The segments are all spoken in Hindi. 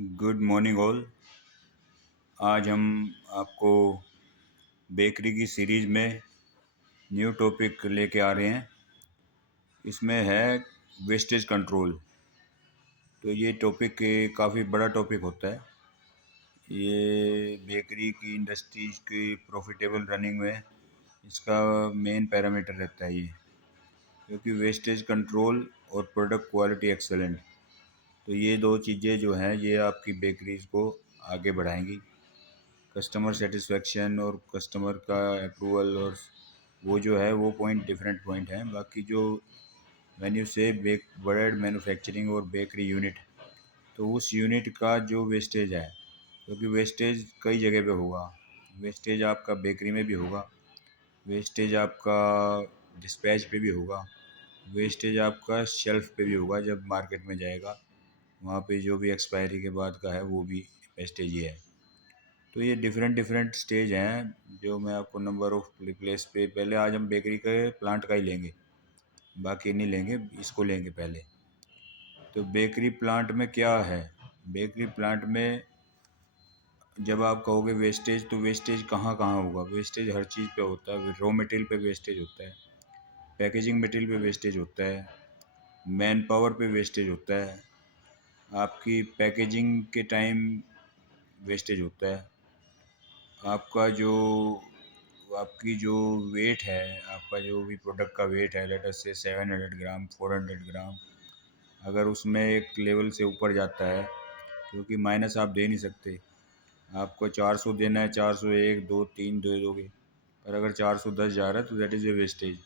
Good morning all. आज हम आपको बेकरी की सीरीज़ में न्यू टॉपिक लेके आ रहे हैं। इसमें है वेस्टेज कंट्रोल। तो ये टॉपिक काफ़ी बड़ा टॉपिक होता है। ये बेकरी की इंडस्ट्रीज की प्रॉफिटेबल रनिंग में इसका मेन पैरामीटर रहता है ये, क्योंकि वेस्टेज कंट्रोल और प्रोडक्ट क्वालिटी एक्सेलेंट, तो ये दो चीज़ें जो हैं ये आपकी बेकरीज को आगे बढ़ाएंगी। कस्टमर सेटिस्फेक्शन और कस्टमर का अप्रूवल और वो जो है वो पॉइंट डिफरेंट पॉइंट हैं। बाकी जो मेन्यू से ब्रेड मैन्युफैक्चरिंग और बेकरी यूनिट, तो उस यूनिट का जो वेस्टेज है, क्योंकि वेस्टेज कई जगह पे होगा। वेस्टेज आपका बेकरी में भी होगा, वेस्टेज आपका डिस्पैच पे भी होगा, वेस्टेज आपका शेल्फ पे भी होगा। जब मार्केट में जाएगा वहाँ पे जो भी एक्सपायरी के बाद का है वो भी वेस्टेज ही है। तो ये डिफरेंट डिफरेंट स्टेज हैं जो मैं आपको नंबर ऑफ प्लेस पे, पहले आज हम बेकरी के प्लांट का ही लेंगे, बाकी नहीं लेंगे, इसको लेंगे पहले। तो बेकरी प्लांट में क्या है? बेकरी प्लांट में जब आप कहोगे वेस्टेज, तो वेस्टेज कहाँ कहाँ होगा? वेस्टेज हर चीज़ पे होता है। रॉ मटेरियल पे वेस्टेज होता है, पैकेजिंग मटेरियल पे वेस्टेज होता है, मैन पावर पे वेस्टेज होता है, आपकी पैकेजिंग के टाइम वेस्टेज होता है, आपका जो आपकी जो वेट है, आपका जो भी प्रोडक्ट का वेट है, लेट अस से 700 ग्राम 400 ग्राम, अगर उसमें एक लेवल से ऊपर जाता है, क्योंकि माइनस आप दे नहीं सकते। आपको 400 देना है, 401 2 3 दे दोगे, पर अगर 410 जा रहा है तो दैट इज़ ए वेस्टेज।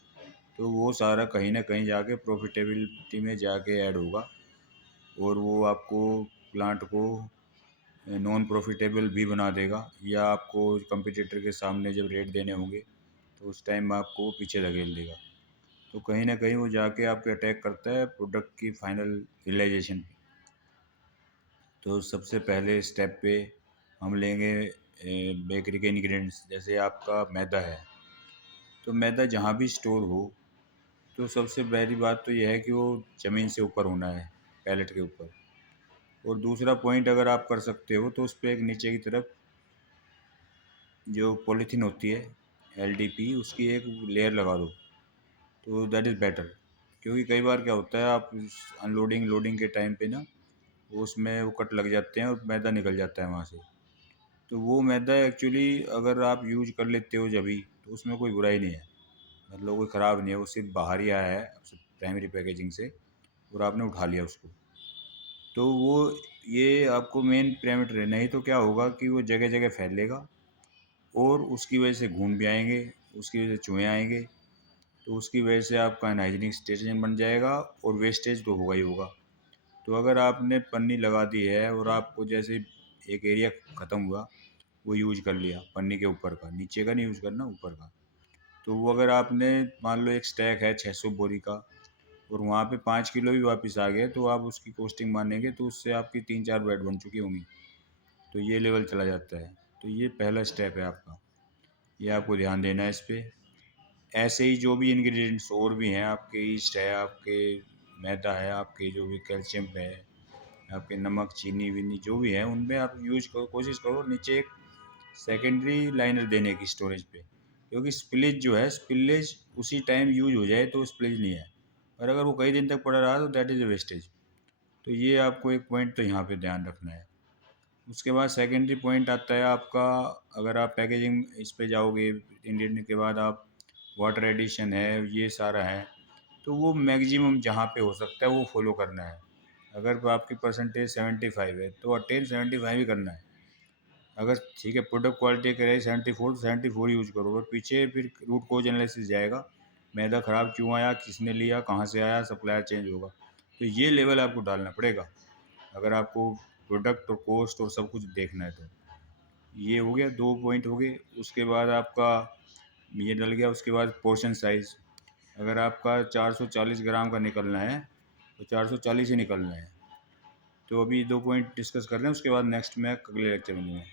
तो वो सारा कहीं ना कहीं जाके प्रॉफिटेबिलिटी में जाके ऐड होगा, और वो आपको प्लांट को नॉन प्रॉफिटेबल भी बना देगा, या आपको कंपटीटर के सामने जब रेट देने होंगे तो उस टाइम आपको पीछे धकेल देगा। तो कहीं ना कहीं वो जाके आपके अटैक करता है प्रोडक्ट की फाइनल रियलाइजेशन पे। तो सबसे पहले स्टेप पे हम लेंगे बेकरी के इंग्रेडिएंट्स। जैसे आपका मैदा है, तो मैदा जहाँ भी स्टोर हो, तो सबसे पहली बात तो यह है कि वो ज़मीन से ऊपर होना है, पैलेट के ऊपर। और दूसरा पॉइंट अगर आप कर सकते हो तो उस पर एक नीचे की तरफ जो पॉलीथीन होती है, एलडीपी, उसकी एक लेयर लगा दो, तो दैट इज़ बेटर। क्योंकि कई बार क्या होता है, आप अनलोडिंग लोडिंग के टाइम पे ना वो उसमें वो कट लग जाते हैं और मैदा निकल जाता है वहाँ से। तो वो मैदा एक्चुअली अगर आप यूज कर लेते हो जभी, तो उसमें कोई बुराई नहीं है, मतलब कोई ख़राब नहीं है, वो सिर्फ बाहर ही आया है प्राइमरी पैकेजिंग से और आपने उठा लिया उसको। तो वो ये आपको मेन पैरामीटर है। नहीं तो क्या होगा कि वो जगह जगह फैलेगा और उसकी वजह से घून भी आएंगे, उसकी वजह से चूहे आएंगे, तो उसकी वजह से आपका अनहाइजीनिक सिचुएशन बन जाएगा और वेस्टेज तो होगा ही होगा। तो अगर आपने पन्नी लगा दी है और आपको जैसे एक एरिया ख़त्म हुआ, वो यूज कर लिया, पन्नी के ऊपर का, नीचे का नहीं यूज़ करना, ऊपर का। तो वो अगर आपने मान लो एक स्टैक है 600 बोरी का और वहाँ पे 5 किलो भी वापस आ गए, तो आप उसकी कॉस्टिंग मानेंगे तो उससे आपकी 3-4 बेड बन चुकी होंगी। तो ये लेवल चला जाता है। तो ये पहला स्टेप है आपका, ये आपको ध्यान देना है इस पर। ऐसे ही जो भी इंग्रेडिएंट्स और भी हैं, आपके ईस्ट है, आपके मैदा है, आपके जो भी कैल्शियम है, आपके नमक चीनी वीनी जो भी है, उनमें आप यूज करो, कोशिश करो नीचे एक सेकेंडरी लाइनर देने की स्टोरेज पे। क्योंकि स्पिलेज जो है, स्पिलेज उसी टाइम यूज हो जाए तो स्पिलेज नहीं है, और अगर वो कई दिन तक पड़ा रहा तो दैट इज़ ए वेस्टेज। तो ये आपको एक पॉइंट तो यहाँ पे ध्यान रखना है। उसके बाद सेकेंडरी पॉइंट आता है आपका, अगर आप पैकेजिंग इस पे जाओगे, इंग्रेडिएंट के बाद आप वाटर एडिशन है, ये सारा है, तो वो मैक्सिमम जहाँ पे हो सकता है वो फॉलो करना है। अगर आपकी परसेंटेज 75 है तो अटेन 75 ही करना है। अगर ठीक है प्रोडक्ट क्वालिटी करे 74, तो 74 यूज करो, और पीछे फिर रूट कोज एनालिसिस जाएगा, मैदा ख़राब क्यों आया, किसने लिया, कहाँ से आया, सप्लायर चेंज होगा। तो ये लेवल आपको डालना पड़ेगा अगर आपको प्रोडक्ट और कॉस्ट और सब कुछ देखना है। तो ये हो गया, 2 पॉइंट हो गए। उसके बाद आपका ये डल गया। उसके बाद पोर्शन साइज़, अगर आपका 440 ग्राम का निकलना है तो 440 ही निकलना है। तो अभी 2 पॉइंट डिस्कस कर रहे हैं, उसके बाद नेक्स्ट मैं अगले लेक्चर में दूँगा।